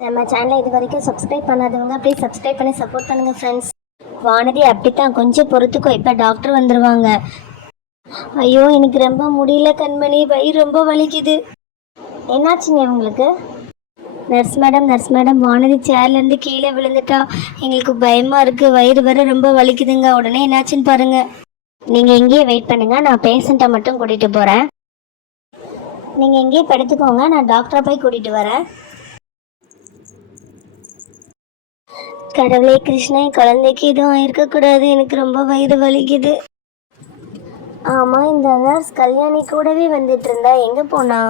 நம்ம சேனலை இது வரைக்கும் சப்ஸ்கிரைப் பண்ணாதவங்க ப்ளீஸ் சப்ஸ்கிரைப் பண்ணி சப்போர்ட் பண்ணுங்க ஃப்ரெண்ட்ஸ். வானதி அப்படித்தான், கொஞ்சம் பொறுத்துக்கோ, இப்போ டாக்டர் வந்துருவாங்க. ஐயோ எனக்கு ரொம்ப முடியல கண்மணி, வயிறு ரொம்ப வலிக்குது. என்னாச்சுங்க உங்களுக்கு? நர்ஸ் மேடம் வானதி சேர்லேருந்து கீழே விழுந்துட்டா. எங்களுக்கு பயமாக இருக்குது, வயிறு வர ரொம்ப வலிக்குதுங்க. உடனே என்னாச்சுன்னு பாருங்க. நீங்கள் எங்கேயே வெயிட் பண்ணுங்க, நான் பேஷண்ட்டை மட்டும் கூட்டிகிட்டு போகிறேன். நீங்கள் எங்கேயே படுத்துக்கோங்க, நான் டாக்டரை போய் கூட்டிகிட்டு வரேன். கடவுளே கிருஷ்ணா, குழந்தைக்கு எதுவும் ஆயிருக்கக்கூடாது, எனக்கு ரொம்ப வயிறு வலிக்குது. ஆமாம், இந்த நர்ஸ் கல்யாணி கூடவே வந்துட்டு இருந்தா, எங்கே போனா?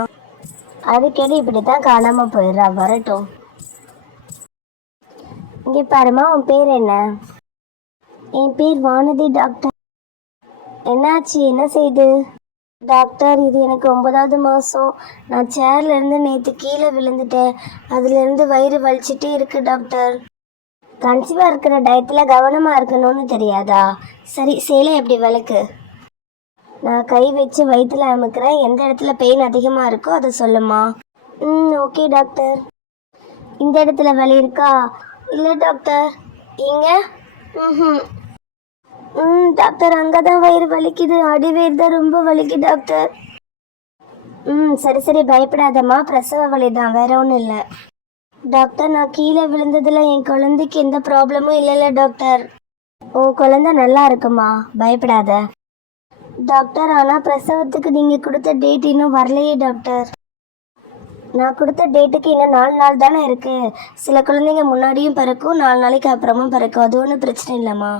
அடிக்கடி இப்படித்தான் காணாமல் போயிடுறா, வரட்டும். இங்கே பாருமா, உன் பேர் என்ன? என் பேர் வானதி டாக்டர். என்னாச்சு, என்ன செய்யுது? டாக்டர், இது எனக்கு 9வது மாதம். நான் சேர்லேருந்து நேற்று கீழே விழுந்துட்டேன். அதுலேருந்து வயிறு வலிச்சிட்டே இருக்கு டாக்டர். கன்சீவாக இருக்கிற டயத்தில் கவனமாக இருக்கணும்னு தெரியாதா? சரி, சேலை எப்படி வலிக்கு? நான் கை வச்சு வயிற்றுல அமுக்கிறேன், எந்த இடத்துல பெயின் அதிகமாக இருக்கோ அதை சொல்லுமா. Okay doctor. இந்த இடத்துல வலி இருக்கா? இல்லை டாக்டர். இங்கே? டாக்டர், அங்கே தான் வயிறு வலிக்குது, அடிவயிறு தான் ரொம்ப வலிக்கு டாக்டர். சரி சரி, பயப்படாதம்மா, பிரசவ வலி தான், வேற ஒன்றும் இல்லை. டாக்டர், நான் கீழே விழுந்ததில் என் குழந்தைக்கு எந்த ப்ராப்ளமும் இல்லைல்ல டாக்டர்? ஓ, குழந்தை நல்லா இருக்குமா, பயப்படாத. டாக்டர், ஆனால் பிரசவத்துக்கு நீங்கள் கொடுத்த டேட் இன்னும் வரலையே டாக்டர். நான் கொடுத்த டேட்டுக்கு இன்னும் 4 நாள் தானே இருக்குது. சில குழந்தைங்க முன்னாடியும் பிறக்கும், 4 நாளைக்கு அப்புறமும் பிறக்கும், அது ஒன்றும் பிரச்சனை இல்லைம்மா.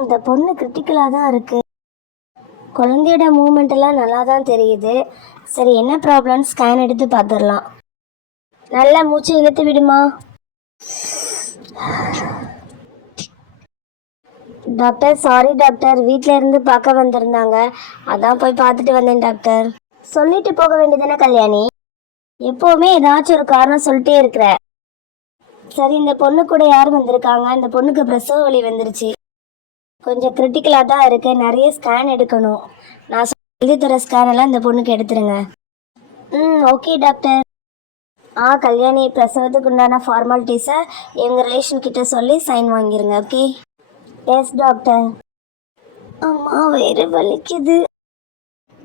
இந்த பொண்ணு கிரிட்டிக்கலாக தான் இருக்குது. குழந்தையோட மூமெண்ட் எல்லாம் நல்லா தான் தெரியுது. சரி, என்ன ப்ராப்ளம்னு ஸ்கேன் எடுத்து பார்த்துடலாம். நல்லா மூச்சு இழுத்து விடுமா. டாக்டர், சாரி டாக்டர், வீட்டில் இருந்து பார்க்க வந்திருந்தாங்க, அதான் போய் பார்த்துட்டு வந்தேன் டாக்டர். சொல்லிட்டு போக வேண்டியதானே கல்யாணி, எப்போவுமே ஏதாச்சும் ஒரு காரணம் சொல்லிட்டே இருக்கிற. சரி, இந்த பொண்ணு கூட யார் வந்திருக்காங்க? இந்த பொண்ணுக்கு பிரசவ வலி வந்துருச்சு, கொஞ்சம் கிரிட்டிக்கலாக தான் இருக்கு, நிறைய ஸ்கேன் எடுக்கணும். நான் எழுதி தர ஸ்கேன் எல்லாம் இந்த பொண்ணுக்கு எடுத்துருங்க. Okay doctor. கல்யாணி, பிரசவத்துக்கு உண்டான ஃபார்மாலிட்டிஸை எங்கள் ரிலேஷன் கிட்ட சொல்லி சைன் வாங்கிருங்க. ஓகே? Yes doctor. அம்மா, வயிறு வலிக்குது.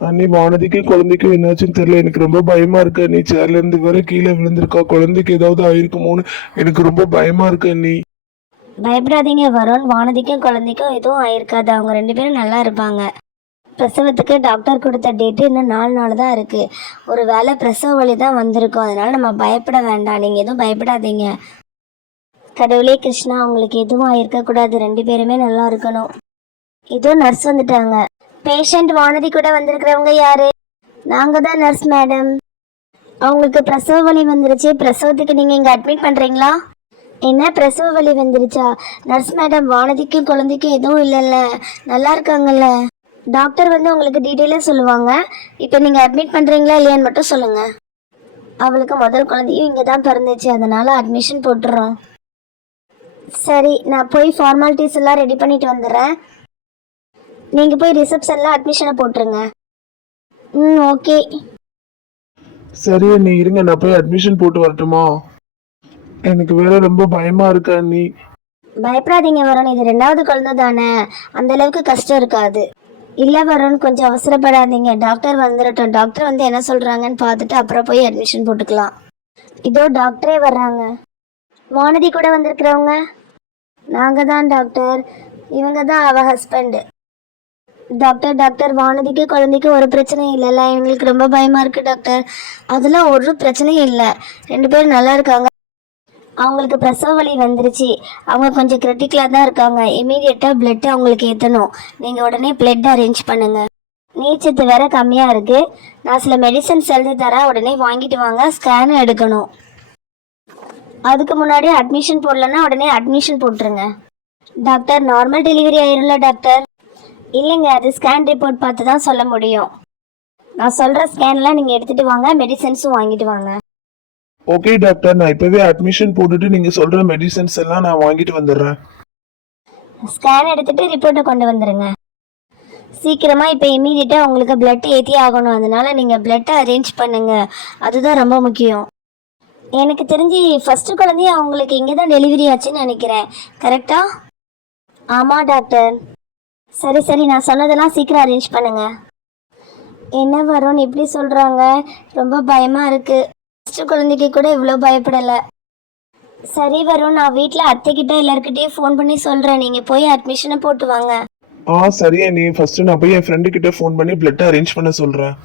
அண்ணி, வானதிக்கு குழந்தைக்கும் என்னாச்சுன்னு தெரியல, எனக்கு ரொம்ப பயமா இருக்கு. நீ சேர்ல இருந்து வர கீழே விழுந்திருக்கா, குழந்தைக்கு ஏதாவது ஆயிருக்குமோன்னு எனக்கு ரொம்ப பயமா இருக்கு அண்ணி. பயப்படாதீங்க வருண், வானதிக்கும் குழந்தைக்கும் எதுவும் ஆயிருக்காது, அவங்க 2 பேரும் நல்லா இருப்பாங்க. பிரசவத்துக்கு டாக்டர் கொடுத்த டேட்டு இன்னும் 4 நாள் தான் இருக்குது. ஒரு வேளை பிரசவ வலி தான் வந்திருக்கும், அதனால நம்ம பயப்பட வேண்டாம், நீங்கள் எதுவும் பயப்படாதீங்க. கடவுளே கிருஷ்ணா, அவங்களுக்கு எதுவும் ஆயிருக்கக்கூடாது, 2 பேருமே நல்லா இருக்கணும். இதோ நர்ஸ் வந்துட்டாங்க. பேஷண்ட் வானதி கூட வந்திருக்கிறவங்க யாரு? நாங்கள் தான் நர்ஸ் மேடம். அவங்களுக்கு பிரசவ வலி வந்துருச்சு, பிரசவத்துக்கு நீங்கள் இங்கே அட்மிட் பண்ணுறீங்களா? என்ன, பிரசவ வலி வந்துருச்சா? நர்ஸ் மேடம், வானதிக்கும் குழந்தைக்கும் எதுவும் இல்லைல்ல, நல்லா இருக்காங்கல்ல? டாக்டர் வந்து உங்களுக்கு டீட்டெயிலாக சொல்லுவாங்க. இப்போ நீங்கள் அட்மிட் பண்ணுறீங்களா இல்லையான்னு மட்டும் சொல்லுங்கள். அவளுக்கு முதல் குழந்தையும் இங்கே தான் பிறந்துச்சு, அதனால் அட்மிஷன் போட்டுறோம். சரி, நான் போய் ஃபார்மாலிட்டிஸ் எல்லாம் ரெடி பண்ணிட்டு வந்துடுறேன். நீங்கள் போய் ரிசப்ஷனில் அட்மிஷனை போட்டுருங்க. ஓகே. சரி அண்ணி, இருங்க, நான் போய் அட்மிஷன் போட்டு வரட்டுமா? எனக்கு வேற ரொம்ப பயமா இருக்கு அண்ணி. பயப்படாதீங்க வருண், இது 2வது குழந்தை தானே, அந்த அளவுக்கு கஷ்டம் இருக்காது. இல்லை வருண், கொஞ்சம் அவசரப்படாதீங்க, டாக்டர் வந்துடட்டும். டாக்டர் வந்து என்ன சொல்கிறாங்கன்னு பார்த்துட்டு அப்புறம் போய் அட்மிஷன் போட்டுக்கலாம். இதோ டாக்டரே வர்றாங்க. வானதி கூட வந்திருக்கிறவங்க நாங்கள் தான் டாக்டர், இவங்க தான் அவ ஹஸ்பண்டு. டாக்டர், வானதிக்கு குழந்தைக்கு ஒரு பிரச்சனையும் இல்லைல்ல? எங்களுக்கு ரொம்ப பயமாக இருக்குது டாக்டர். அதெல்லாம் ஒரு பிரச்சனையும் இல்லை, 2 பேரும் நல்லா இருக்காங்க. அவங்களுக்கு பிரசவ வலி வந்துருச்சு, அவங்க கொஞ்சம் கிரிட்டிக்கலாக தான் இருக்காங்க. இமீடியட்டாக பிளட் அவங்களுக்கு ஏற்றணும், நீங்கள் உடனே பிளட் அரேஞ்ச் பண்ணுங்கள். நீச்சத்து வேற கம்மியாக இருக்குது, நான் சில மெடிசன்ஸ் எழுதி தரேன், உடனே வாங்கிட்டு வாங்க. ஸ்கேனும் எடுக்கணும். அதுக்கு முன்னாடி அட்மிஷன் போடலன்னா உடனே அட்மிஷன் போட்டுருங்க. டாக்டர், நார்மல் டெலிவரி ஆயிரும்ல டாக்டர்? இல்லைங்க, அது ஸ்கேன் ரிப்போர்ட் பார்த்து தான் சொல்ல முடியும். நான் சொல்கிற ஸ்கேன்லாம் நீங்கள் எடுத்துகிட்டு வாங்க, மெடிசன்ஸும் வாங்கிட்டு வாங்க. ஓகே டாக்டர், நான் இப்பவே அட்மிஷன் போட்டுட்டு நீங்க சொல்ற மெடிசன்ஸ் எல்லாம் நான் வாங்கிட்டு வந்துடுறேன். ஸ்கேன் எடுத்துட்டு ரிப்போர்ட்டை கொண்டு வந்துடுங்க சீக்கிரமா. இப்போ இமீடியட்டாக உங்களுக்கு பிளட் ஏற்றி ஆகணும், அதனால நீங்கள் பிளட்டை அரேஞ்ச் பண்ணுங்க, அதுதான் ரொம்ப முக்கியம். எனக்கு தெரிஞ்சு ஃபர்ஸ்ட் குழந்தைய அவங்களுக்கு இங்கே தான் டெலிவரி ஆச்சுன்னு நினைக்கிறேன். கரெக்டா? ஆமாம் டாக்டர். சரி சரி, நான் சொன்னதெல்லாம் சீக்கிரம் அரேஞ்ச் பண்ணுங்க. என்ன வருண் இப்படி சொல்கிறாங்க? ரொம்ப பயமாக இருக்குது. ஃபஸ்ட்டு குழந்தைக்கு கூட இவ்வளோ பயப்படலை. சரி வருண், நான் வீட்டில் அத்தைக்கிட்ட எல்லாருக்கிட்டையும் ஃபோன் பண்ணி சொல்கிறேன். நீங்கள் போய் அட்மிஷனை போட்டு வாங்க. சரி அண்ணி, ஃபர்ஸ்ட் நான் போய் என் ஃப்ரெண்டு கிட்ட ஃபோன் பண்ணி பிளட் அரேஞ்ச் பண்ண சொல்றேன்.